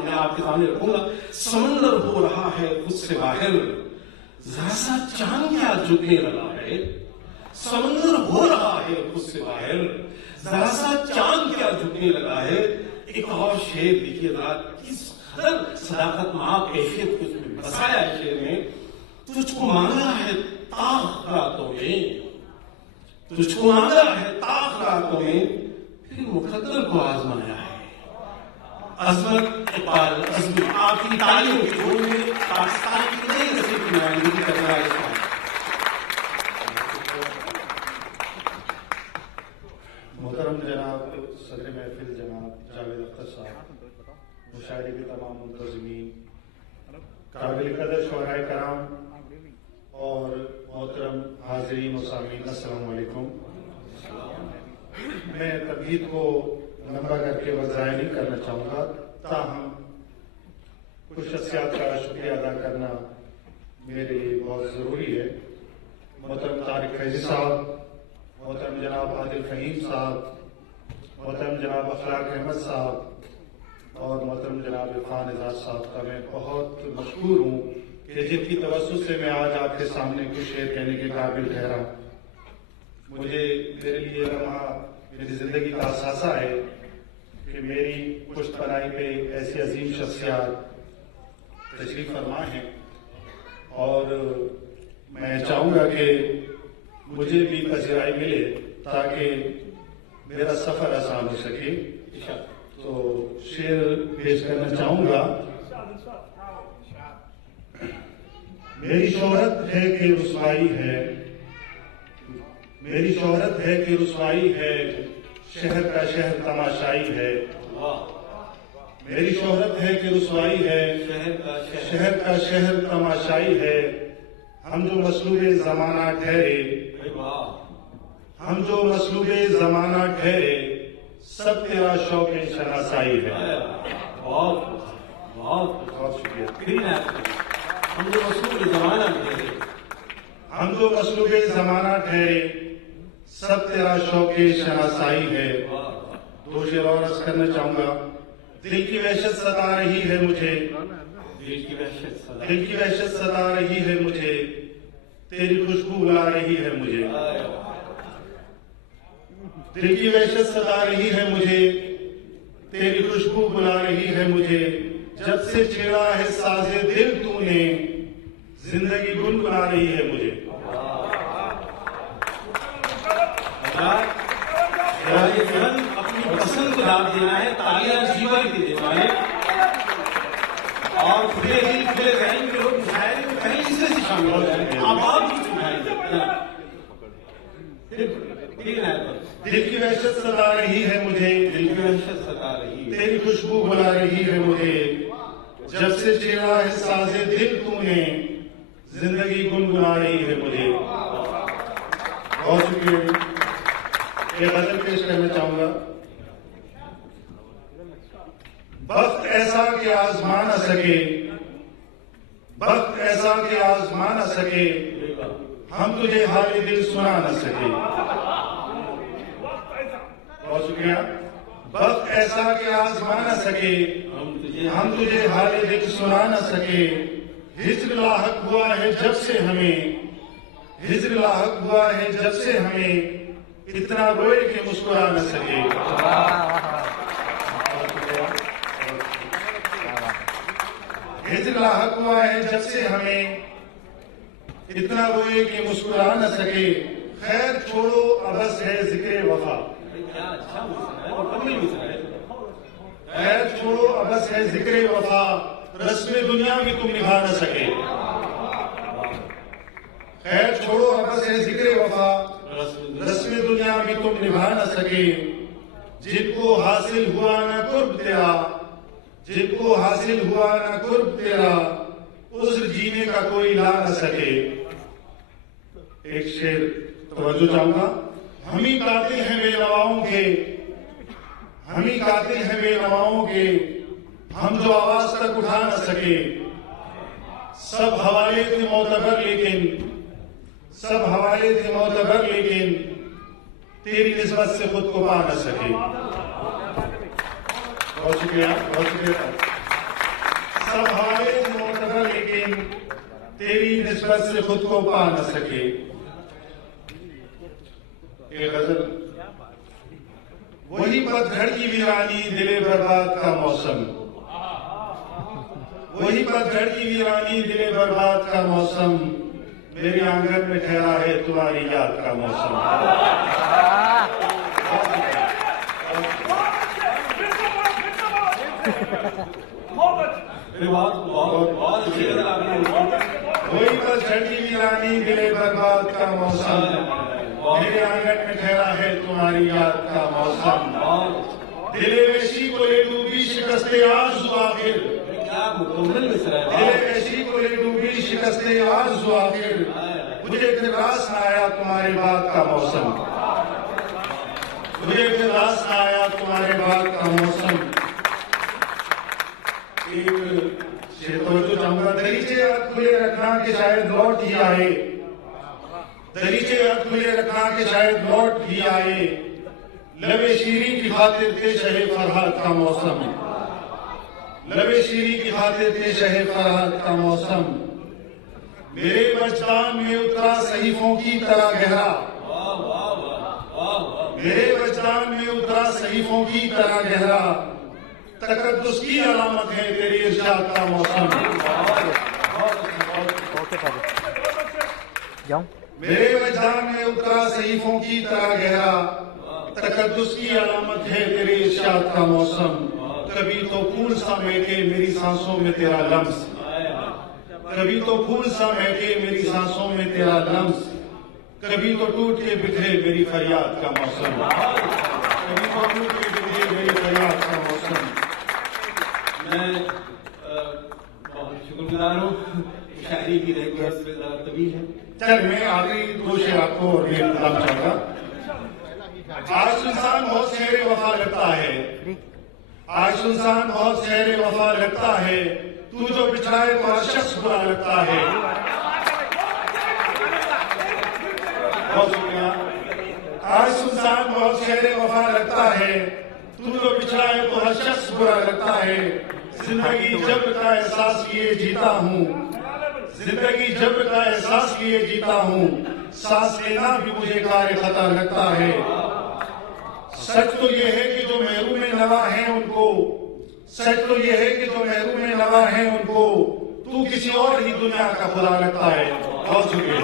मैं आपके सामने रखूंगा। समंदर हो रहा है उससे बाहर, जरा सा चांद क्या झुकने लगा है। समंदर हो रहा है उससे बाहर, जरा सा चांद क्या झुकने लगा है। एक और शेर देखिए जरा, किस कदर सदाकत मां कैफियत कुछ में बसाया है शेर में। तुझको मांगा है ताख रातों में, तुझको मांगा है ताख रातों में, फिर मुकद्दर को आजमाया है। अजमत इकबाल अज़मी, आपकी तालियों के जोर में पाकिस्तान की नई नस्ल की नुमाइंदगी कर रहा है। मोहतरम जनाब सदर महफिल जनाब जावेद अख्तर साहब, मुशायरे के तमाम मुंतज़मीन, काबिल कदर शुअराए कराम और मोहतरम हाज़रीन व सामीन, अस्सलाम वालेकुम। मैं तकरीर को लंबा करके वक्त ज़ाया नहीं करना चाहूँगा, ताहम कुछ शख्सियात का शुक्रिया अदा करना मेरे लिए बहुत ज़रूरी है। मोहतरम तारिक फैज़ी साहब, मोहतरम जनाब आदिल फ़हीम साहब, मोहतरम जनाब अखलाक अहमद साहब और मोहतरम जनाब इरफान एजाज साहब का मैं बहुत मशहूर हूँ कि जिनकी तवज्जो से मैं आज आपके सामने कुछ शेर कहने के काबिल ठहरा। मुझे मेरे लिए लम्हा मेरी जिंदगी का अहसासा है कि मेरी पुश्त बनाई पे ऐसी अजीम शख्सियात तशरीफ फरमा हैं और मैं चाहूँगा कि मुझे भी पजीराई मिले ताकि मेरा सफर आसान हो सके। तो शेर पेश करना चाहूँगा। मेरी शोहरत है कि रुसवाई है, मेरी शोहरत है कि रुसवाई है, शहर का शहर तमाशाई है। मेरी शोहरत है कि रुसवाई है, शहर का शहर तमाशाई है। हम जो मसलूबे जमाना ठहरे, हम जो मसलूबे जमाना ठहरे, सब तेरा शौक शनासाई है। बहुत बहुत बहुत शुक्रिया। हम जो मसलूबे जमाना ठहरे, हम जो मसलूबे जमाना ठहरे, सब तेरा शौक शनासाई है। दो शेर और अर्ज करना चाहूंगा। दिल की वहशत सता रही है मुझे, दिल की वहशत दिल की वहशत सता रही है मुझे, तेरी खुशबू बुला रही है मुझे। दिल की वहशत सता रही है मुझे, तेरी खुशबू बुला रही है मुझे। जब से छेड़ा है साजे दिल तूने, जिंदगी गुनगुना रही है मुझे। अपनी पसंद को दाव देना है, तालियां जीवन की देना है और खुले दिल खुले जहन के लोग मुशायरे में कहीं इससे शामिल हो जाए। आप भी सुनाएंगे। दिल की वहशत सता रही है मुझे, दिल की वहशत सता रही है, तेरी खुशबू बुला रही है मुझे। जब से छेड़ा है साजे दिल तूने, जिंदगी गुनगुना रही है मुझे। बहुत शुक्रिया। एक गजल पेश करना चाहूंगा। वक्त ऐसा कि आजमा न सके, वक्त ऐसा कि आजमा न सके, हम तुझे हाल दिल सुना न सके। बहुत शुक्रिया। वक्त ऐसा कि आजमा न सके, हम तुझे हाल दिल सुना न सके। हिज्र लाहक हुआ है जब से हमें, हिज्र लाहक हुआ है जब से हमें, इतना रोए कि मुस्कुरा न सके। हिज्र लाहक हुआ है जब से हमें, इतना रोए कि मुस्कुरा न सके। खैर छोड़ो अबस है जिक्र वफा, खैर छोड़ो अबस है जिक्र वफा, रस्म दुनिया भी तुम निभा न सके। खैर छोड़ो अबस है जिक्र वफा, रस्म दुनिया भी तुम निभा न सके। जिनको हासिल हुआ न कुर्ब तेरा, जिनको हासिल हुआ न कुर्ब तेरा, उज्र जीने का कोई ला न सके। एक शेर तवज्जो चाहूंगा। हम ही कातिल हैं बेनवाओं के, हम ही कातिल हैं बेनवाओं के, हम जो आवाज तक उठा न सके। सब हवाले थे मोतबर लेकिन, सब हवाले थे मोतबर लेकिन, तेरी निस्बत से खुद को पा न सके। बहुत शुक्रिया, बहुत शुक्रिया। सब हारे मोतबर लेकिन तेरी निस्बत से खुद को पा न सके। ये गजल। वही पतझड़ की वीरानी दिले बर्बाद का मौसम, वही पतझड़ की वीरानी दिले बर्बाद का मौसम, मेरे आंगन में ठहरा है तुम्हारी याद का मौसम। वही पतझड़ की वीरानी दिले बर्बाद का मौसम, मेरे आंगन में ठहरा है तुम्हारी याद का मौसम। दिले वेशी को ले डूबी शिकस्ते आरज़ू आखिर, दिले वेशी को ले डूबी शिकस्ते आरज़ू आखिर, मुझे फिर रास न आया तुम्हारे बाद का मौसम, मुझे फिर रास न आया तुम्हारे बाद का मौसम। एक शेर तो चाहूंगा, दरीचे हाथ खुले रखना कि शायद लौट ही आए, दरीचे हाथ खुले रखना कि शायद लौट भी आए, लबे शीरी की खातिर थे शहे फरहाद का मौसम, लबे शीरी की खातिर थे शहे फरहाद का मौसम। मेरे वजदान में उतरा सहीफों की तरह गहरा, मेरे वजदान में उतरा सहीफों की तरह गहरा, तकद्दुस की अलामत है तेरी इरशाद का मौसम। मेरे वजदान में उतरा सहीफों की तरह गहरा, तकद्दुस की अलामत है तेरे इरशाद का मौसम। कभी तो फूल सा महके मेरी सांसों में तेरा लम्स, कभी तो फूल सा महके मेरी सांसों में तेरा लम्स, कभी तो टूट के बिखरे मेरी फरियाद का मौसम, कभी तो टूट के बिखरे मेरी फरियाद का मौसम। मैं बहुत शुक्रगुजार हूँ। शायरी की रेगुलर तवील है। चल मैं आखिरी दो शेर आपको और ये बताना चाहूंगा। आज सुनसान बहुत शहर वफा लगता है, आज सुनसान बहुत शहर वफा लगता है, तू जो बिछड़ाए तो हर शख्स बुरा लगता है। बहुत शुक्रिया। आज सुनसान बहुत शहर वफा लगता है, तू जो बिछड़ाए तो हर शख्स बुरा लगता है। जिंदगी जब्र का एहसास किए जीता हूँ, जिंदगी जब्र का एहसास किए जीता हूँ, सांस लेना भी मुझे कार्य खता लगता है। सच तो ये है कि जो महरूम नवा है उनको, सच तो ये है कि जो महरूम नवा है उनको, तू किसी और ही दुनिया का खुदा लगता है। बहुत शुक्रिया।